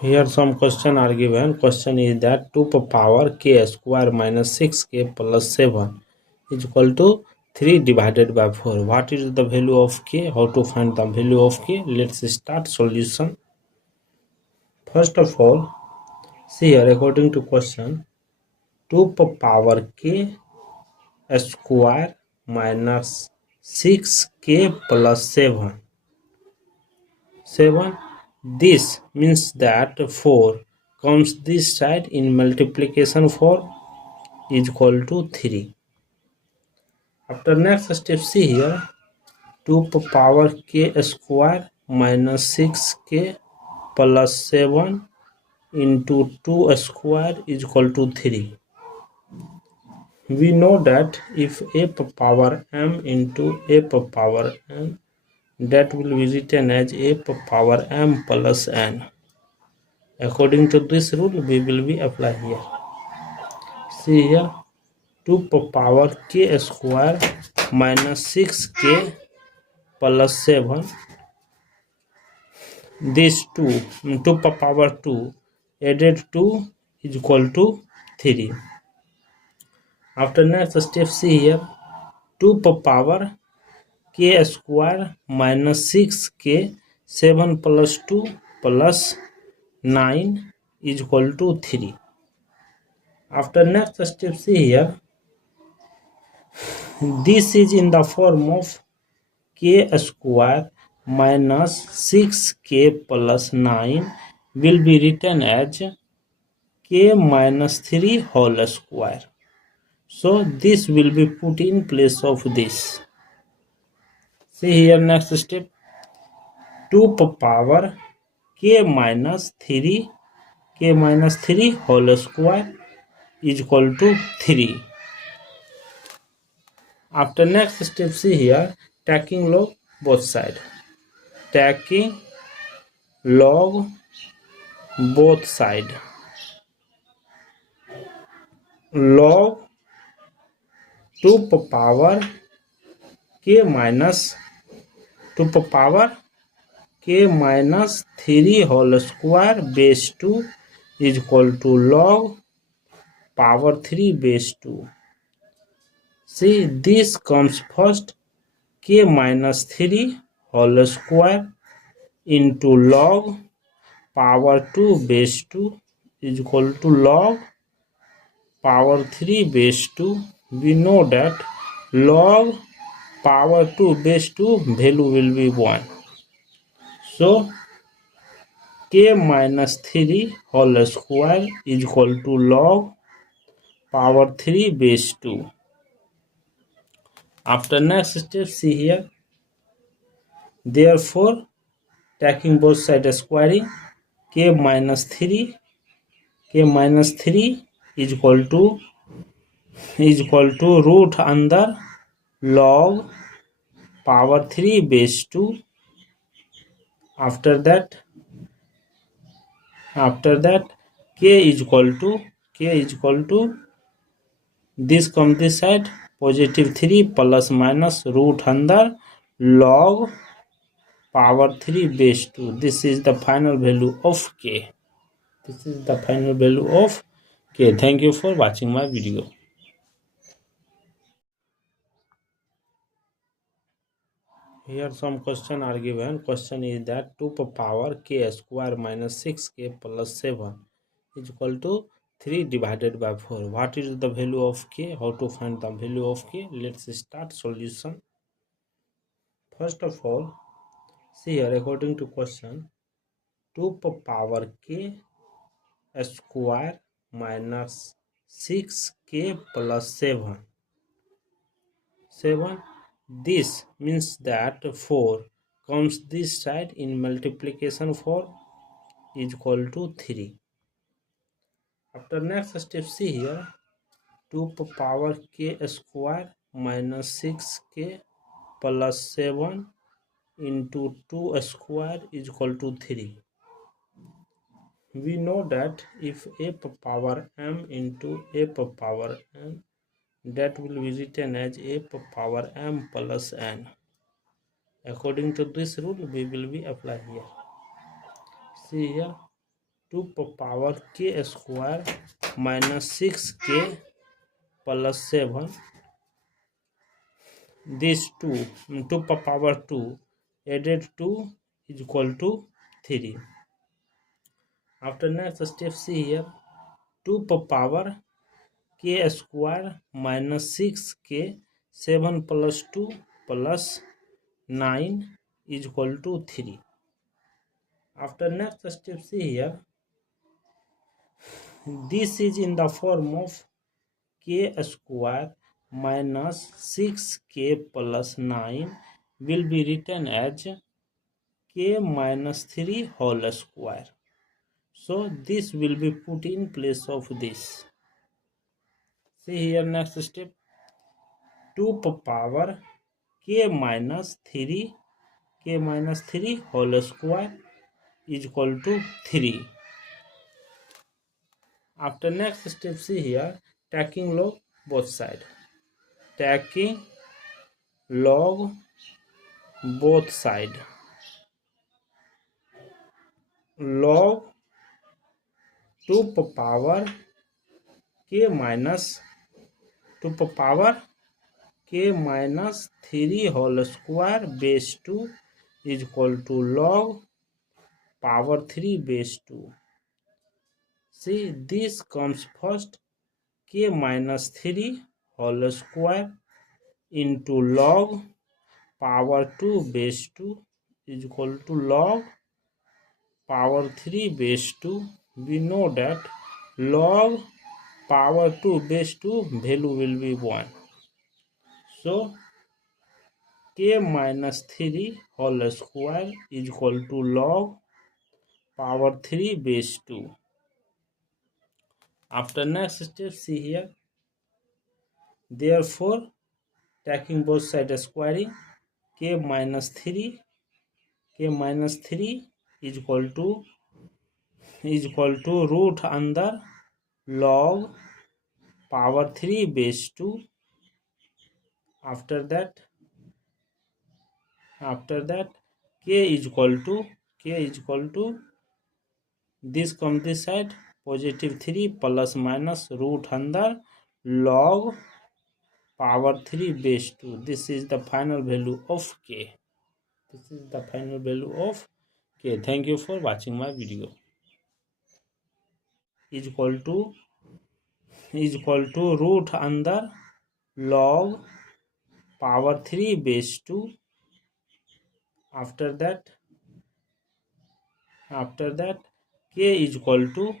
Here some question are given. Question is that 2 power k square minus 6k plus 7 is equal to 3 divided by 4. What is the value of k? How to find the value of k? Let's start solution. First of all, see here according to question 2 power k square minus 6k plus 7. This means that 4 comes this side in multiplication 4 is equal to 3. After next step, see here 2 power k square minus 6k plus 7 into 2 square is equal to 3. We know that if a power m into a power n, that will be written as a power m plus n. According to this rule, we will be apply here. See here 2 power k square minus 6k plus 7. This 2 power 2 added 2 is equal to 3. After next step, see here 2 power k square minus 6k 7 plus 2 plus 9 is equal to 3. After next step, see here this is in the form of k square minus 6k plus 9 will be written as k minus 3 whole square. So this will be put in place of this. See here next step 2 power k minus 3 whole square is equal to 3. After next step, see here taking log both side. Taking log both side. Log 2 power k minus 2 power k minus 3 whole square base 2 is equal to log power 3 base 2. See, this comes first k minus 3 whole square into log power 2 base 2 is equal to log power 3 base 2. We know that log power 2 base 2 value will be 1. So k minus 3 whole square is equal to log power 3 base 2. After next step, see here. Therefore, taking both sides squaring, k minus 3 is equal to root under log power 3 base 2. After that k is equal to this come this side positive 3 plus minus root under log power 3 base 2. This is the final value of k. Thank you for watching my video. Here some question are given. Question is that 2 power k square minus 6k plus 7 is equal to 3 divided by 4. What is the value of k? How to find the value of k? Let's start solution. First of all, see here according to question 2 power k square minus 6k plus 7. This means that 4 comes this side in multiplication 4 is equal to 3. After next step, see here 2 power k square minus 6k plus 7 into 2 square is equal to 3. We know that if a power m into a power n, that will be written as a power m plus n. According to this rule, we will be apply here. See here 2 power k square minus 6k plus 7. This 2 power 2 added 2 is equal to 3. After next step, see here, 2 power k square minus 6k, 7 plus 2 plus 9 is equal to 3. After next step, see here, this is in the form of k square minus 6k plus 9 will be written as k minus 3 whole square. So this will be put in place of this. See here, next step, 2 power k minus 3 whole square is equal to 3. After next step, see here, taking log both side. Taking log both side. Log 2 power k minus 2 power k minus 3 whole square base 2 is equal to log power 3 base 2. See, this comes first, k minus 3 whole square into log power 2 base 2 is equal to log power 3 base 2. We know that log power 2 base 2 value will be 1. So k minus 3 whole square is equal to log power 3 base 2. After next step, see here, therefore taking both sides squaring, k minus 3 is equal to root under log power 3 base 2. After that k is equal to this come this side, positive 3 plus minus root under log power 3 base 2. This is the final value of k. Thank you for watching my video. Is equal to root under log power 3 base 2. After that k is equal to